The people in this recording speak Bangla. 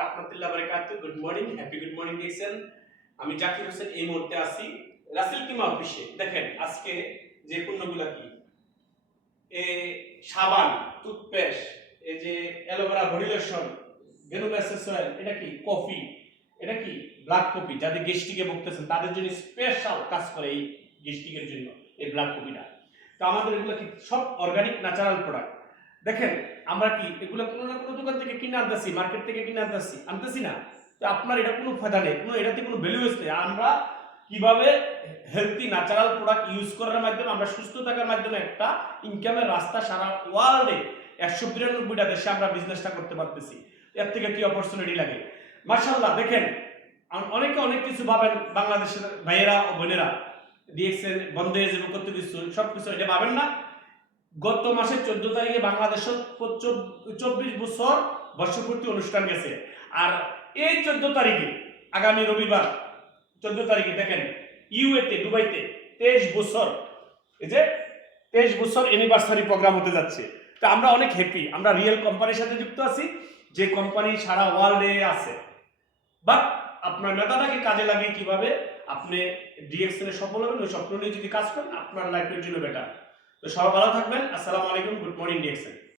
রাহমাতুল্লাহি ওয়া বারাকাতুহু। Good morning happy good morning দিয়েছেন আমি জাকির হোসেন এই মুহূর্তে আছি রাসেল কিমা অফিসে। দেখেন, আজকে যে পণ্যগুলো কি? এ সাবান, টুথপেস্ট, এই যে অ্যালোভেরা বডি লোশন ভেনুগাসেস অয়েল এটা কি? কফি। এটা কি? Black coffee. যাদের গেস্টিকে ভুগতেছেন, তাদের জন্য স্পেশাল কাজ করে এই গেস্টিকের জন্য, এই ব্ল্যাক কফিটা। তো আমাদের এগুলো কি? সব অর্গানিক ন্যাচারাল প্রোডাক্ট দেখেন, আমরা কি এগুলো কোনো না কোনো দোকান থেকে কিনে আনতেছি, মার্কেট থেকে কিনে আনতেছি আনতেছি না। তো আপনার এটা কোনো ফায়দা নেই, কোনো এটাতে কোনো ভ্যালু নেই আমরা কীভাবে হেলদি ন্যাচারাল প্রোডাক্ট ইউজ করার মাধ্যমে, আমরা সুস্থ থাকার মাধ্যমে একটা ইনকামের রাস্তা সারা ওয়ার্ল্ডে একশো বিরানব্বইটা দেশে আমরা বিজনেসটা করতে পারতেছি। এর থেকে কি অপরচুনিটি লাগে? মার্শাল্লাহ দেখেন অনেকে অনেক কিছু ভাবেন, বাংলাদেশের ভাইয়েরা ও বোনেরা ডিএক্সএন বন্ধে যাবে কত কিছু সব কিছু এটা ভাবেন না। গত মাসের চোদ্দ তারিখে বাংলাদেশের চব্বিশ বছর বর্ষপূর্তি অনুষ্ঠান গেছে। আর এই চোদ্দ তারিখে, আগামী রবিবার, চোদ্দ তারিখে দেখেন, ইউএতে, দুবাইতে তেইশ বছর, এই যে তেইশ বছর অ্যানিভার্সারি প্রোগ্রাম হতে যাচ্ছে। তো আমরা অনেক হ্যাপি আমরা রিয়েল কোম্পানির সাথে যুক্ত আছি, যে কোম্পানি সারা ওয়ার্ল্ডে আছে। বাট আপনার মেধাটাকে কাজে লাগিয়ে কীভাবে আপনি ডিএক্সএল এ সফল হবেন, ওই স্বপ্ন নিয়ে যদি কাজ করেন, আপনার লাইফের জন্য বেটার তো সবাই ভালো থাকবেন। আসসালামু আলাইকুম। Good morning DXL